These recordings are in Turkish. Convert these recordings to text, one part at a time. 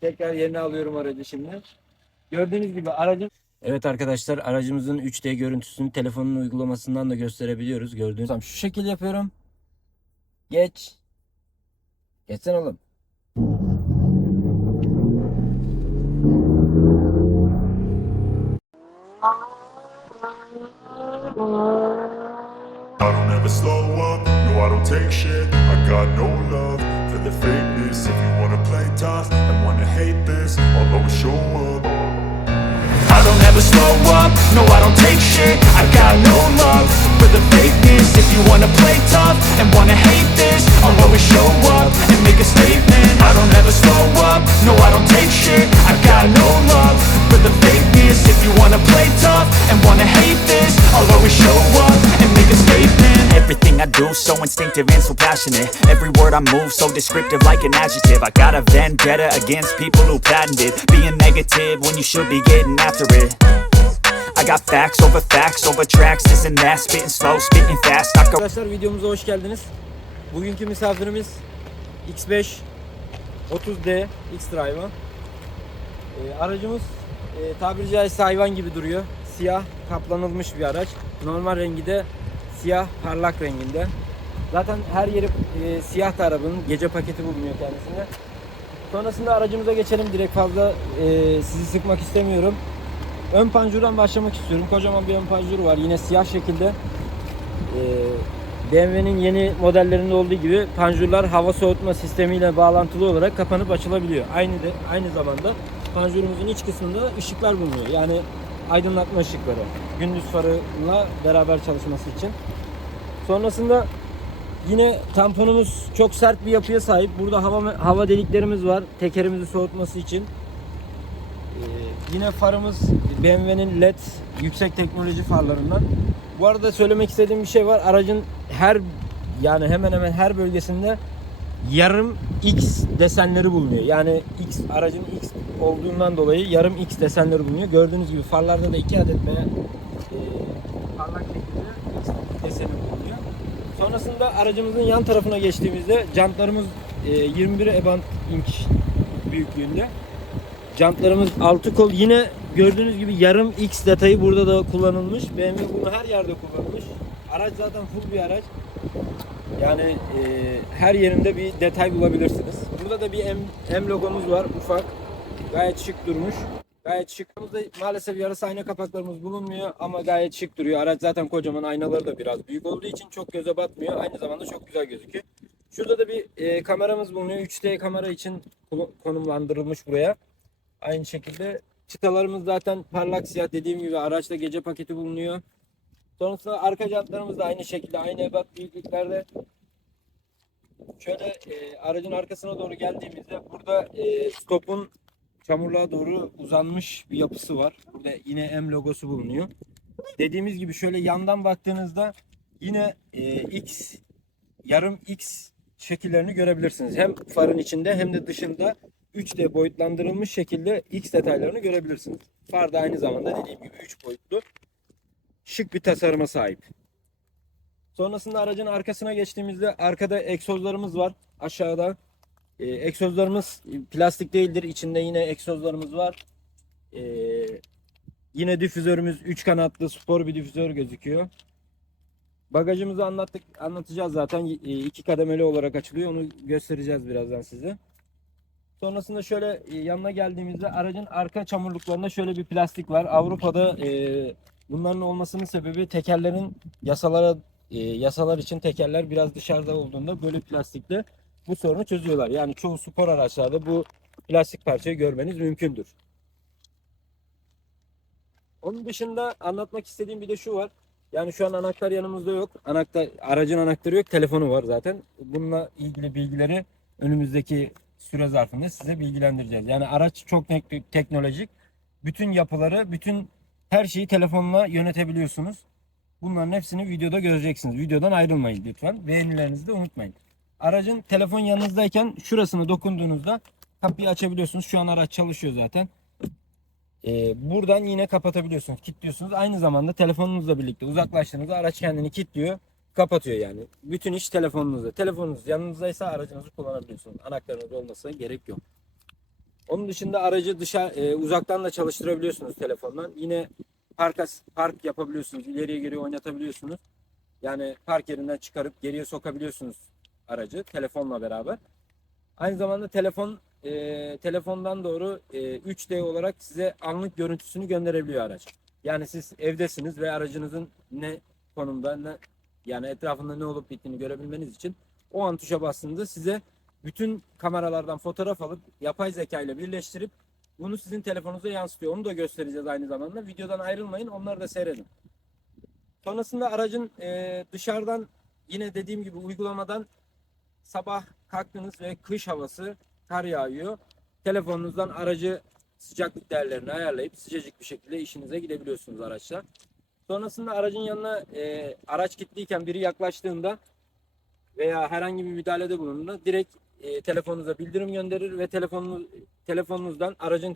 Tekrar yerine alıyorum aracı şimdi. Gördüğünüz gibi aracın... Evet arkadaşlar, aracımızın 3D görüntüsünü telefonun uygulamasından da gösterebiliyoruz. Gördüğünüz gibi şu şekil yapıyorum. Geç. Geçsen oğlum. I don't ever slow up, no I don't take shit. I got no love for the fakeness. If you wanna play tough and wanna hate this, I'll always show up. I don't ever slow up, no I don't take shit. I got no love for the fakeness. If you wanna play tough and wanna hate this, I'll always show up and make a statement. I don't ever slow up, no I don't take shit. I got no love for the fakeness. If you wanna play tough and wanna hate this, I'll always show up and make a statement. Everything I do so instinctive and so passionate. Every word I move so descriptive like an adjective. I got a vendetta against people who patented being negative when you should be getting after it. I got facts over tracks. This and that, spitting slow, spitting fast. Arkadaşlar videomuza hoş geldiniz. Bugünkü misafirimiz X5 30D X-Drive'a. Aracımız tabiri caizse hayvan gibi duruyor. Siyah kaplanılmış bir araç. Normal rengi de siyah parlak renginde. Zaten her yeri siyah da arabanın. Gece paketi bulunuyor kendisinde. Sonrasında aracımıza geçelim. Direkt fazla sizi sıkmak istemiyorum. Ön panjurdan başlamak istiyorum. Kocaman bir ön panjuru var. Yine siyah şekilde. BMW'nin yeni modellerinde olduğu gibi panjurlar hava soğutma sistemiyle bağlantılı olarak kapanıp açılabiliyor. Aynı zamanda panjurumuzun iç kısmında ışıklar bulunuyor. Yani aydınlatma ışıkları. Gündüz farıyla beraber çalışması için. Sonrasında yine tamponumuz çok sert bir yapıya sahip. Burada hava deliklerimiz var. Tekerimizi soğutması için. Yine farımız BMW'nin LED yüksek teknoloji farlarından. Bu arada söylemek istediğim bir şey var. Aracın hemen hemen her bölgesinde yarım X desenleri bulunuyor. Yani aracın X olduğundan dolayı yarım X desenleri bulunuyor. Gördüğünüz gibi farlarda da 2 adet parlak şekilde X deseni bulunuyor. Sonrasında aracımızın yan tarafına geçtiğimizde jantlarımız 21 eban inç büyüklüğünde. Jantlarımız 6 kol. Yine gördüğünüz gibi yarım X detayı burada da kullanılmış. BMW bunu her yerde kullanmış. Araç zaten full bir araç. Yani her yerinde bir detay bulabilirsiniz. Burada da bir M logomuz var, ufak. Gayet şık durmuş. Gayet şık. Burada maalesef yarısı ayna kapaklarımız bulunmuyor ama gayet şık duruyor. Araç zaten kocaman, aynaları da biraz büyük olduğu için çok göze batmıyor. Aynı zamanda çok güzel gözüküyor. Şurada da bir kameramız bulunuyor. 3D kamera için konumlandırılmış buraya. Aynı şekilde çıtalarımız zaten parlak siyah, dediğim gibi araçta gece paketi bulunuyor. Sonrasında arka jantlarımız da aynı şekilde, aynı ebat büyüklüklerde. Şöyle aracın arkasına doğru geldiğimizde burada stopun çamurluğa doğru uzanmış bir yapısı var. Burada yine M logosu bulunuyor. Dediğimiz gibi şöyle yandan baktığınızda yine yarım X şekillerini görebilirsiniz. Hem farın içinde hem de dışında 3D boyutlandırılmış şekilde X detaylarını görebilirsiniz. Far da aynı zamanda dediğim gibi 3 boyutlu şık bir tasarıma sahip. Sonrasında aracın arkasına geçtiğimizde arkada egzozlarımız var. Aşağıda egzozlarımız plastik değildir. İçinde yine egzozlarımız var. Yine difüzörümüz 3 kanatlı spor bir difüzör gözüküyor. Bagajımızı anlatacağız zaten. 2 kademeli olarak açılıyor. Onu göstereceğiz birazdan size. Sonrasında şöyle yanına geldiğimizde aracın arka çamurluklarında şöyle bir plastik var. Avrupa'da bunların olmasının sebebi tekerlerin yasalar için tekerler biraz dışarıda olduğunda böyle plastikle bu sorunu çözüyorlar. Yani çoğu spor araçlarda bu plastik parçayı görmeniz mümkündür. Onun dışında anlatmak istediğim bir de şu var. Yani şu an anahtar yanımızda yok. Aracın anahtarı yok. Telefonu var zaten. Bununla ilgili bilgileri önümüzdeki süre zarfında size bilgilendireceğiz. Yani araç çok teknolojik. Bütün yapıları, bütün her şeyi telefonla yönetebiliyorsunuz. Bunların hepsini videoda göreceksiniz. Videodan ayrılmayın lütfen. Beğenilerinizi de unutmayın. Aracın telefon yanınızdayken şurasına dokunduğunuzda kapıyı açabiliyorsunuz. Şu an araç çalışıyor zaten. Buradan yine kapatabiliyorsunuz, kilitliyorsunuz. Aynı zamanda telefonunuzla birlikte uzaklaştığınızda araç kendini kilitliyor, kapatıyor yani. Bütün iş telefonunuzda. Telefonunuz yanınızdaysa aracınızı kullanabiliyorsunuz. Anahtarınız olmasına gerek yok. Onun dışında aracı uzaktan da çalıştırabiliyorsunuz telefondan. Yine park yapabiliyorsunuz. İleriye geriye oynatabiliyorsunuz. Yani park yerinden çıkarıp geriye sokabiliyorsunuz aracı telefonla beraber. Aynı zamanda telefondan doğru 3D olarak size anlık görüntüsünü gönderebiliyor araç. Yani siz evdesiniz ve aracınızın ne konumda, yani etrafında ne olup bittiğini görebilmeniz için o an tuşa bastığınızda size bütün kameralardan fotoğraf alıp yapay zeka ile birleştirip bunu sizin telefonunuza yansıtıyor. Onu da göstereceğiz aynı zamanda. Videodan ayrılmayın, onları da seyredin. Sonrasında aracın dışarıdan, yine dediğim gibi uygulamadan, sabah kalktınız ve kış havası, kar yağıyor. Telefonunuzdan aracı sıcaklık değerlerini ayarlayıp sıcacık bir şekilde işinize gidebiliyorsunuz araçla. Sonrasında aracın yanına araç kilitliyken biri yaklaştığında veya herhangi bir müdahalede bulunduğunda direkt telefonunuza bildirim gönderir ve telefonunuzdan aracın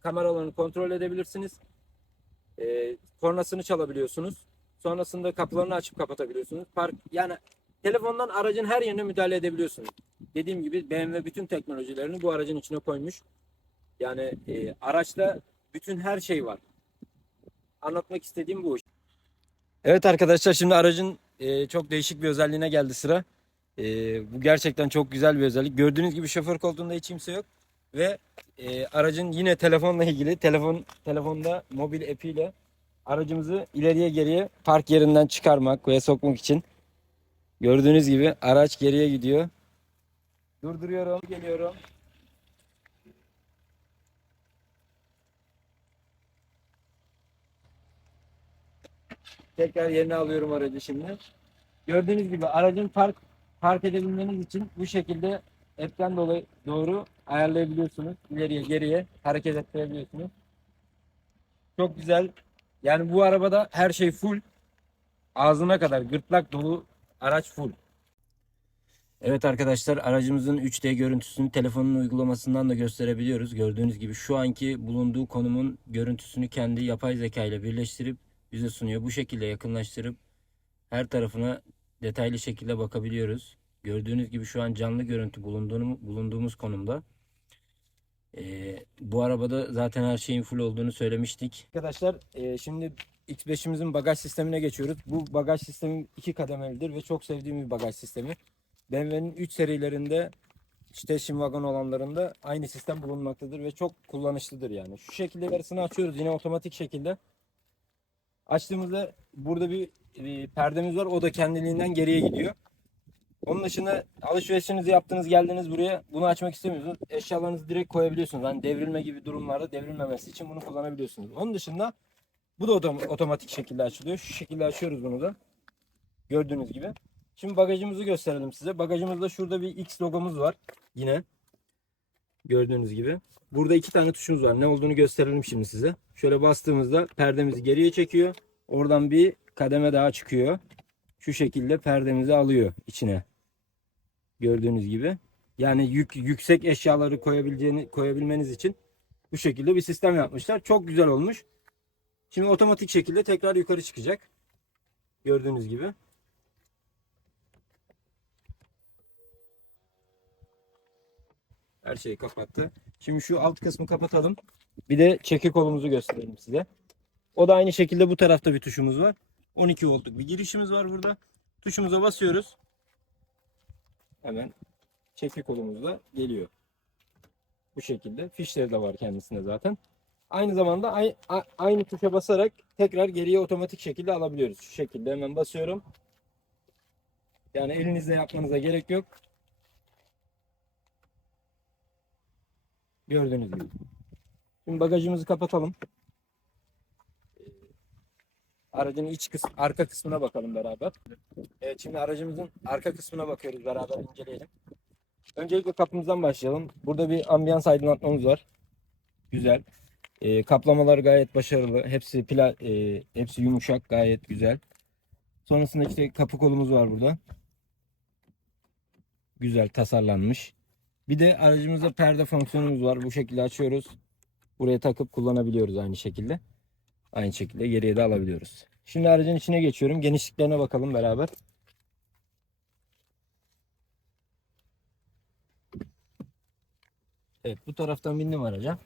kameralarını kontrol edebilirsiniz. Kornasını çalabiliyorsunuz. Sonrasında kapılarını açıp kapatabiliyorsunuz. Yani telefondan aracın her yerine müdahale edebiliyorsunuz. Dediğim gibi BMW bütün teknolojilerini bu aracın içine koymuş. Yani araçta bütün her şey var. Anlatmak istediğim bu. Evet arkadaşlar, şimdi aracın çok değişik bir özelliğine geldi sıra. Bu gerçekten çok güzel bir özellik. Gördüğünüz gibi şoför koltuğunda hiç kimse yok. Ve aracın yine telefonla ilgili telefonda mobil app ile aracımızı ileriye geriye park yerinden çıkarmak veya sokmak için, gördüğünüz gibi araç geriye gidiyor. Durduruyorum, geliyorum. Tekrar yerine alıyorum aracı şimdi. Gördüğünüz gibi aracın park edebilmeniz için bu şekilde app'ten dolayı doğru ayarlayabiliyorsunuz. İleriye geriye hareket ettirebiliyorsunuz. Çok güzel. Yani bu arabada her şey full. Ağzına kadar gırtlak dolu, araç full. Evet arkadaşlar, aracımızın 3D görüntüsünü telefonun uygulamasından da gösterebiliyoruz. Gördüğünüz gibi şu anki bulunduğu konumun görüntüsünü kendi yapay zeka ile birleştirip bize sunuyor. Bu şekilde yakınlaştırıp her tarafına detaylı şekilde bakabiliyoruz. Gördüğünüz gibi şu an canlı görüntü bulunduğumuz konumda. Bu arabada zaten her şeyin full olduğunu söylemiştik. Arkadaşlar şimdi X5'imizin bagaj sistemine geçiyoruz. Bu bagaj sistemi 2 kademelidir ve çok sevdiğim bir bagaj sistemi. BMW'nin 3 serilerinde, station wagon olanlarında aynı sistem bulunmaktadır ve çok kullanışlıdır yani. Şu şekilde yarısını açıyoruz yine otomatik şekilde. Açtığımızda burada bir perdemiz var. O da kendiliğinden geriye gidiyor. Onun dışında alışverişinizi yaptınız, geldiniz buraya, bunu açmak istemiyorsunuz. Eşyalarınızı direkt koyabiliyorsunuz. Hani devrilme gibi durumlarda devrilmemesi için bunu kullanabiliyorsunuz. Onun dışında bu da otomatik şekilde açılıyor. Şu şekilde açıyoruz bunu da. Gördüğünüz gibi. Şimdi bagajımızı gösterelim size. Bagajımızda şurada bir X logomuz var. Yine. Gördüğünüz gibi. Burada 2 tane tuşumuz var. Ne olduğunu gösterelim şimdi size. Şöyle bastığımızda perdemizi geriye çekiyor. Oradan bir kademe daha çıkıyor. Şu şekilde perdemizi alıyor içine. Gördüğünüz gibi. Yani yüksek eşyaları koyabilmeniz için bu şekilde bir sistem yapmışlar. Çok güzel olmuş. Şimdi otomatik şekilde tekrar yukarı çıkacak. Gördüğünüz gibi. Her şeyi kapattı. Şimdi şu alt kısmı kapatalım. Bir de çeki kolumuzu gösterelim size. O da aynı şekilde bu tarafta bir tuşumuz var. 12 voltluk bir girişimiz var burada. Tuşumuza basıyoruz. Hemen çeki kolumuzla geliyor. Bu şekilde. Fişleri de var kendisinde zaten. Aynı zamanda aynı tuşa basarak tekrar geriye otomatik şekilde alabiliyoruz. Şu şekilde hemen basıyorum. Yani elinizle yapmanıza gerek yok. Gördüğünüz gibi. Şimdi bagajımızı kapatalım. Aracın arka kısmına bakalım beraber. Evet, şimdi aracımızın arka kısmına bakıyoruz, beraber inceleyelim. Öncelikle kapımızdan başlayalım. Burada bir ambiyans aydınlatmamız var. Güzel. Kaplamalar gayet başarılı. Hepsi yumuşak, gayet güzel. Sonrasında işte kapı kolumuz var burada. Güzel tasarlanmış. Bir de aracımızda perde fonksiyonumuz var. Bu şekilde açıyoruz. Buraya takıp kullanabiliyoruz aynı şekilde. Aynı şekilde geriye de alabiliyoruz. Şimdi aracın içine geçiyorum. Genişliklerine bakalım beraber. Evet, bu taraftan bindim araca.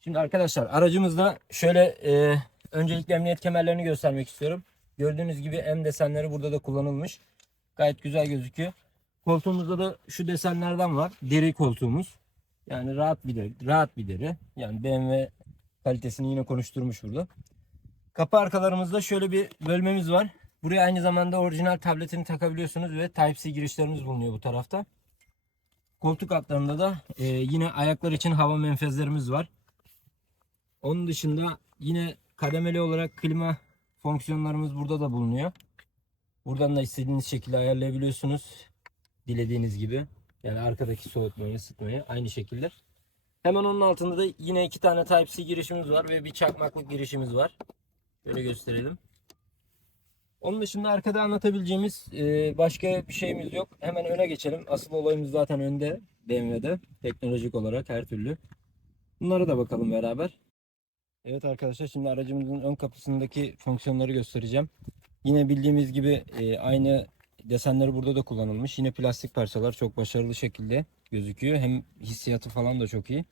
Şimdi arkadaşlar aracımızda şöyle öncelikle emniyet kemerlerini göstermek istiyorum. Gördüğünüz gibi M desenleri burada da kullanılmış. Gayet güzel gözüküyor. Koltuğumuzda da şu desenlerden var. Deri koltuğumuz. Yani rahat bir deri. Rahat bir deri. Yani BMW kalitesini yine konuşturmuş burada. Kapı arkalarımızda şöyle bir bölmemiz var. Buraya aynı zamanda orijinal tabletini takabiliyorsunuz ve Type-C girişlerimiz bulunuyor bu tarafta. Koltuk altlarında da yine ayaklar için hava menfezlerimiz var. Onun dışında yine kademeli olarak klima fonksiyonlarımız burada da bulunuyor. Buradan da istediğiniz şekilde ayarlayabiliyorsunuz. Dilediğiniz gibi. Yani arkadaki soğutmayı, ısıtmayı aynı şekilde. Hemen onun altında da yine 2 tane Type-C girişimiz var ve bir çakmaklık girişimiz var. Şöyle gösterelim. Onun dışında arkada anlatabileceğimiz başka bir şeyimiz yok. Hemen öne geçelim. Asıl olayımız zaten önde BMW'de. Teknolojik olarak her türlü. Bunlara da bakalım beraber. Evet arkadaşlar, şimdi aracımızın ön kapısındaki fonksiyonları göstereceğim. Yine bildiğimiz gibi aynı desenleri burada da kullanılmış. Yine plastik parçalar çok başarılı şekilde gözüküyor. Hem hissiyatı falan da çok iyi.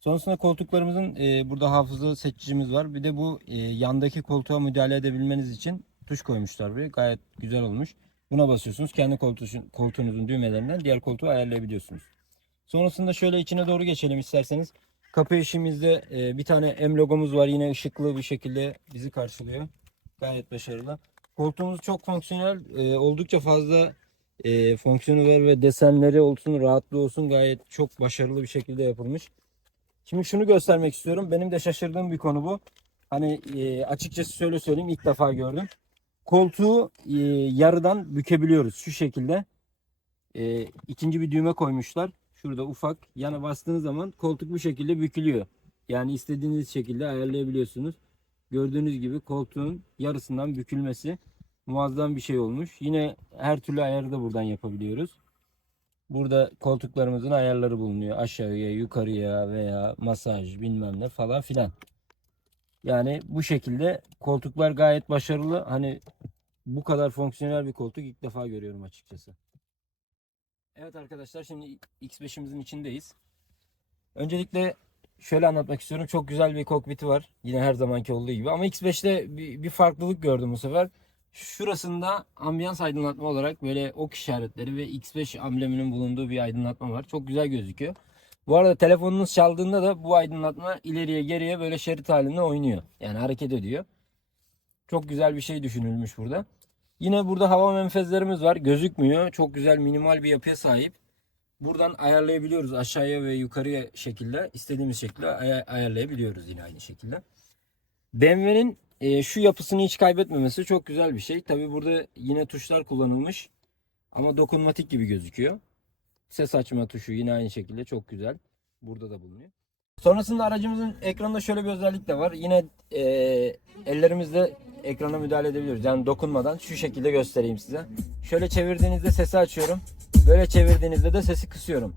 Sonrasında koltuklarımızın burada hafıza seçicimiz var. Bir de bu yandaki koltuğa müdahale edebilmeniz için tuş koymuşlar buraya. Gayet güzel olmuş. Buna basıyorsunuz. Kendi koltuğunuzun düğmelerinden diğer koltuğu ayarlayabiliyorsunuz. Sonrasında şöyle içine doğru geçelim isterseniz. Kapı eşiğimizde bir tane M logomuz var. Yine ışıklı bir şekilde bizi karşılıyor. Gayet başarılı. Koltuğumuz çok fonksiyonel. Oldukça fazla fonksiyonu var ve desenleri olsun, rahatlığı olsun gayet çok başarılı bir şekilde yapılmış. Şimdi şunu göstermek istiyorum. Benim de şaşırdığım bir konu bu. Hani açıkçası şöyle söyleyeyim, ilk defa gördüm. Koltuğu yarıdan bükebiliyoruz şu şekilde. İkinci bir düğme koymuşlar. Şurada ufak. Yana bastığınız zaman koltuk bu şekilde bükülüyor. Yani istediğiniz şekilde ayarlayabiliyorsunuz. Gördüğünüz gibi koltuğun yarısından bükülmesi muazzam bir şey olmuş. Yine her türlü ayarı da buradan yapabiliyoruz. Burada koltuklarımızın ayarları bulunuyor. Aşağıya, yukarıya veya masaj bilmem ne falan filan. Yani bu şekilde koltuklar gayet başarılı. Hani bu kadar fonksiyonel bir koltuk ilk defa görüyorum açıkçası. Evet arkadaşlar, şimdi X5'imizin içindeyiz. Öncelikle şöyle anlatmak istiyorum. Çok güzel bir kokpiti var. Yine her zamanki olduğu gibi. Ama X5'te bir farklılık gördüm bu sefer. Şurasında ambiyans aydınlatma olarak böyle ok işaretleri ve X5 ambleminin bulunduğu bir aydınlatma var. Çok güzel gözüküyor. Bu arada telefonunuz çaldığında da bu aydınlatma ileriye geriye böyle şerit halinde oynuyor. Yani hareket ediyor. Çok güzel bir şey düşünülmüş burada. Yine burada hava menfezlerimiz var. Gözükmüyor. Çok güzel minimal bir yapıya sahip. Buradan ayarlayabiliyoruz aşağıya ve yukarıya şekilde. İstediğimiz şekilde ayarlayabiliyoruz yine aynı şekilde. BMW'nin şu yapısını hiç kaybetmemesi çok güzel bir şey. Tabi burada yine tuşlar kullanılmış. Ama dokunmatik gibi gözüküyor. Ses açma tuşu yine aynı şekilde çok güzel. Burada da bulunuyor. Sonrasında aracımızın ekranında şöyle bir özellik de var. Yine ellerimizle ekrana müdahale edebiliyoruz. Yani dokunmadan şu şekilde göstereyim size. Şöyle çevirdiğinizde sesi açıyorum. Böyle çevirdiğinizde de sesi kısıyorum.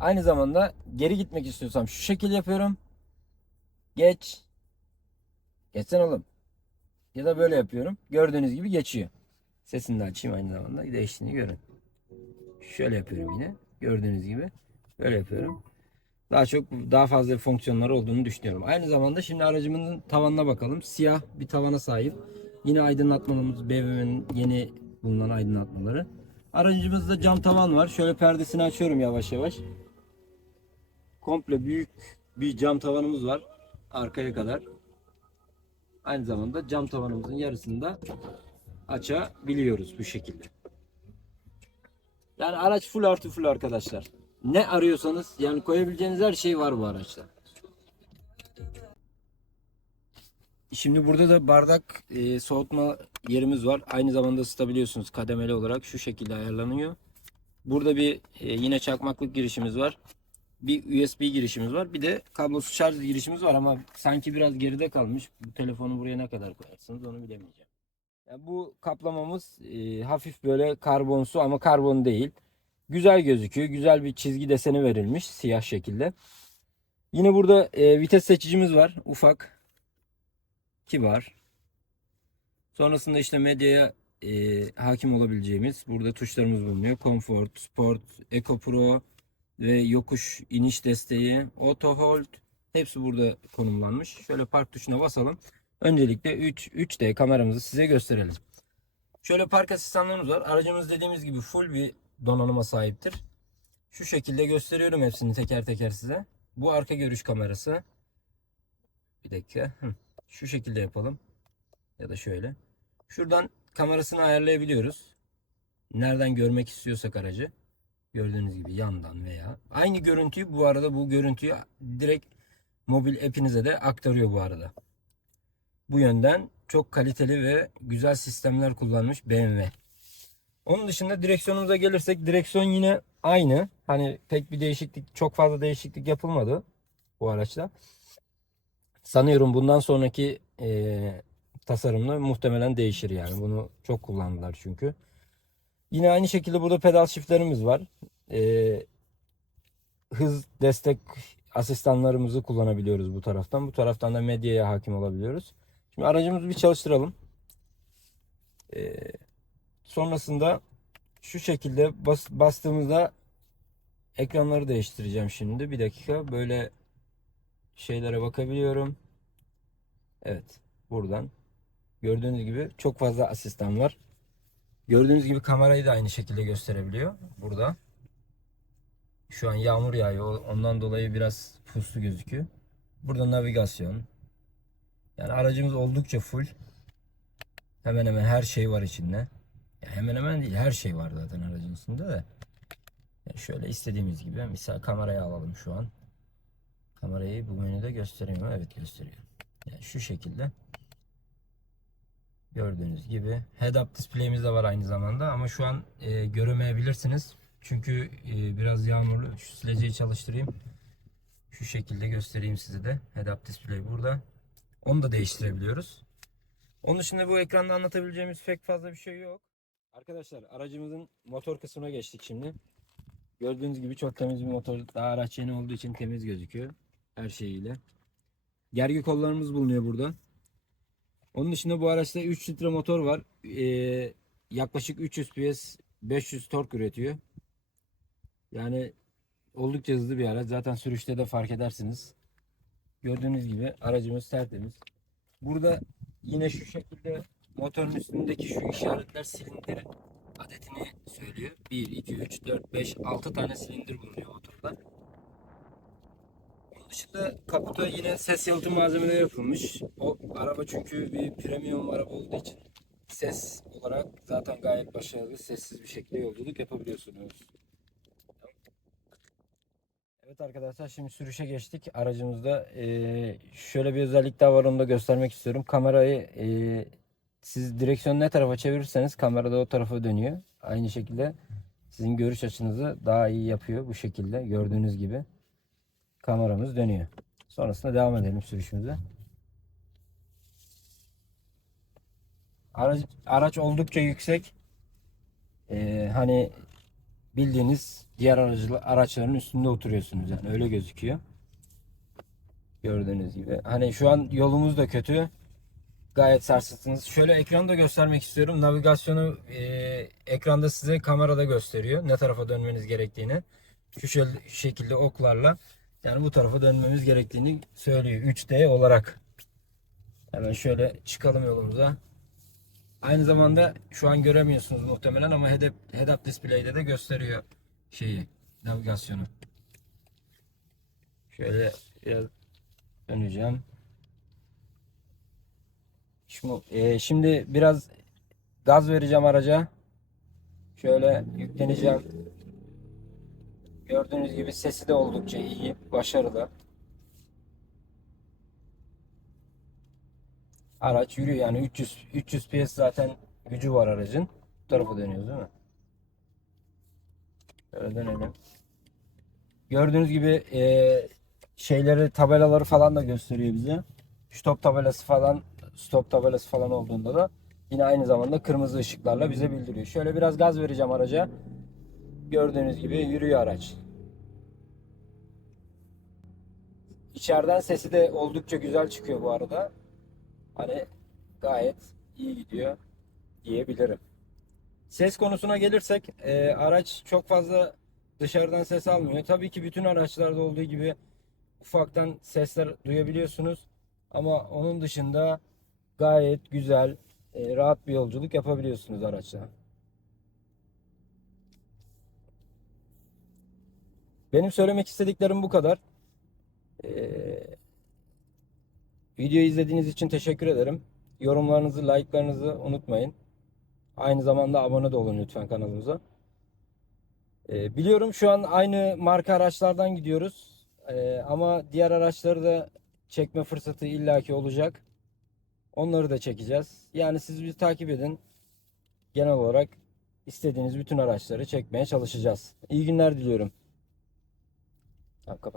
Aynı zamanda geri gitmek istiyorsam şu şekilde yapıyorum. Geç. Geçsen oğlum. Ya da böyle yapıyorum. Gördüğünüz gibi geçiyor. Sesini de açayım aynı zamanda. Değiştiğini görün. Şöyle yapıyorum yine. Gördüğünüz gibi. Böyle yapıyorum. Daha fazla fonksiyonları olduğunu düşünüyorum. Aynı zamanda şimdi aracımızın tavanına bakalım. Siyah bir tavana sahip. Yine aydınlatmalarımız BMW'nin yeni bulunan aydınlatmaları. Aracımızda cam tavan var. Şöyle perdesini açıyorum yavaş yavaş. Komple büyük bir cam tavanımız var. Arkaya kadar. Aynı zamanda cam tavanımızın yarısını da açabiliyoruz bu şekilde. Yani araç full artı full arkadaşlar. Ne arıyorsanız yani koyabileceğiniz her şey var bu araçta. Şimdi burada da bardak soğutma yerimiz var. Aynı zamanda ısıtabiliyorsunuz kademeli olarak şu şekilde ayarlanıyor. Burada bir yine çakmaklık girişimiz var. Bir USB girişimiz var. Bir de kablosuz şarj girişimiz var ama sanki biraz geride kalmış. Bu telefonu buraya ne kadar koyarsınız onu bilemeyeceğim. Yani bu kaplamamız hafif böyle karbonsu ama karbon değil. Güzel gözüküyor. Güzel bir çizgi deseni verilmiş siyah şekilde. Yine burada vites seçicimiz var. Ufak, kibar. Sonrasında işte medyaya hakim olabileceğimiz burada tuşlarımız bulunuyor. Comfort, Sport, Eco Pro, ve yokuş iniş desteği, auto hold hepsi burada konumlanmış. Şöyle park tuşuna basalım. Öncelikle 3D kameramızı size gösterelim. Şöyle park asistanlarımız var. Aracımız dediğimiz gibi full bir donanıma sahiptir. Şu şekilde gösteriyorum hepsini teker teker size. Bu arka görüş kamerası. Bir dakika. Şu şekilde yapalım. Ya da şöyle. Şuradan kamerasını ayarlayabiliyoruz. Nereden görmek istiyorsak aracı. Gördüğünüz gibi yandan veya. Aynı görüntüyü bu arada bu görüntüyü direkt mobil app'inize de aktarıyor bu arada. Bu yönden çok kaliteli ve güzel sistemler kullanmış BMW. Onun dışında direksiyonumuza gelirsek direksiyon yine aynı. Hani pek bir değişiklik, çok fazla değişiklik yapılmadı bu araçta. Sanıyorum bundan sonraki tasarımla muhtemelen değişir yani. Bunu çok kullandılar çünkü. Yine aynı şekilde burada pedal shiftlerimiz var. Hız destek asistanlarımızı kullanabiliyoruz bu taraftan. Bu taraftan da medyaya hakim olabiliyoruz. Şimdi aracımızı bir çalıştıralım. Sonrasında şu şekilde bastığımızda ekranları değiştireceğim şimdi. Bir dakika böyle şeylere bakabiliyorum. Evet, buradan gördüğünüz gibi çok fazla asistan var. Gördüğünüz gibi kamerayı da aynı şekilde gösterebiliyor burada. Şu an yağmur yağıyor. Ondan dolayı biraz puslu gözüküyor. Burada navigasyon. Yani aracımız oldukça full. Hemen hemen her şey var içinde. Ya hemen hemen değil, her şey var zaten aracın içinde de. Yani şöyle istediğimiz gibi. Mesela kamerayı alalım şu an. Kamerayı bu menüde gösteriyor mu? Evet, gösteriyor. Yani şu şekilde. Gördüğünüz gibi. Head-up display'imiz de var aynı zamanda. Ama şu an göremeyebilirsiniz. Çünkü biraz yağmurlu. Şu sileceği çalıştırayım. Şu şekilde göstereyim size de. Head-up display burada. Onu da değiştirebiliyoruz. Onun dışında bu ekranda anlatabileceğimiz pek fazla bir şey yok. Arkadaşlar aracımızın motor kısmına geçtik şimdi. Gördüğünüz gibi çok temiz bir motor. Daha araç yeni olduğu için temiz gözüküyor. Her şeyiyle. Gergi kollarımız bulunuyor burada. Onun dışında bu araçta 3 litre motor var. Yaklaşık 300 PS 500 tork üretiyor. Yani oldukça hızlı bir araç. Zaten sürüşte de fark edersiniz. Gördüğünüz gibi aracımız tertemiz. Burada yine şu şekilde motorun üstündeki şu işaretler silindir adetini söylüyor. 1, 2, 3, 4, 5, 6 tane silindir bulunuyor motorda. Onun dışında kaputa yine ses yalıtım malzemeleri yapılmış. O araba çünkü bir premium araba olduğu için ses olarak zaten gayet başarılı, sessiz bir şekilde yolculuk yapabiliyorsunuz. Evet arkadaşlar, şimdi sürüşe geçtik. Aracımızda şöyle bir özellik daha var, onu da göstermek istiyorum. Kamerayı siz direksiyonu ne tarafa çevirirseniz kamera da o tarafa dönüyor. Aynı şekilde sizin görüş açınızı daha iyi yapıyor bu şekilde. Gördüğünüz gibi kameramız dönüyor. Sonrasında devam edelim sürüşümüze. Araç oldukça yüksek. Hani bildiğiniz diğer araçların üstünde oturuyorsunuz, yani öyle gözüküyor. Gördüğünüz gibi. Hani şu an yolumuz da kötü. Gayet sarsıntısız. Şöyle ekranı da göstermek istiyorum. Navigasyonu ekranda size kamerada gösteriyor. Ne tarafa dönmeniz gerektiğini. Şu şekilde oklarla yani bu tarafa dönmemiz gerektiğini söylüyor. 3D olarak. Hemen şöyle çıkalım yolumuza. Aynı zamanda şu an göremiyorsunuz muhtemelen ama head-up display'de de gösteriyor şeyi, navigasyonu. Şöyle biraz döneceğim. Şimdi biraz gaz vereceğim araca. Şöyle yükleneceğim. Gördüğünüz gibi sesi de oldukça iyi, başarılı. Araç yürüyor yani 300 PS zaten gücü var aracın. Bu tarafa dönüyoruz değil mi? Şöyle dönelim. Gördüğünüz gibi şeyleri, tabelaları falan da gösteriyor bize. Stop tabelası falan olduğunda da yine aynı zamanda kırmızı ışıklarla bize bildiriyor. Şöyle biraz gaz vereceğim araca. Gördüğünüz gibi yürüyor araç. İçeriden sesi de oldukça güzel çıkıyor bu arada. Hani gayet iyi gidiyor diyebilirim. Ses konusuna gelirsek araç çok fazla dışarıdan ses almıyor. Tabii ki bütün araçlarda olduğu gibi ufaktan sesler duyabiliyorsunuz. Ama onun dışında gayet güzel, rahat bir yolculuk yapabiliyorsunuz araçla. Benim söylemek istediklerim bu kadar. Videoyu izlediğiniz için teşekkür ederim. Yorumlarınızı, like'larınızı unutmayın. Aynı zamanda abone de olun lütfen kanalımıza. Biliyorum şu an aynı marka araçlardan gidiyoruz. Ama diğer araçları da çekme fırsatı illaki olacak. Onları da çekeceğiz. Yani siz bizi takip edin. Genel olarak istediğiniz bütün araçları çekmeye çalışacağız. İyi günler diliyorum. Tamam, kapat.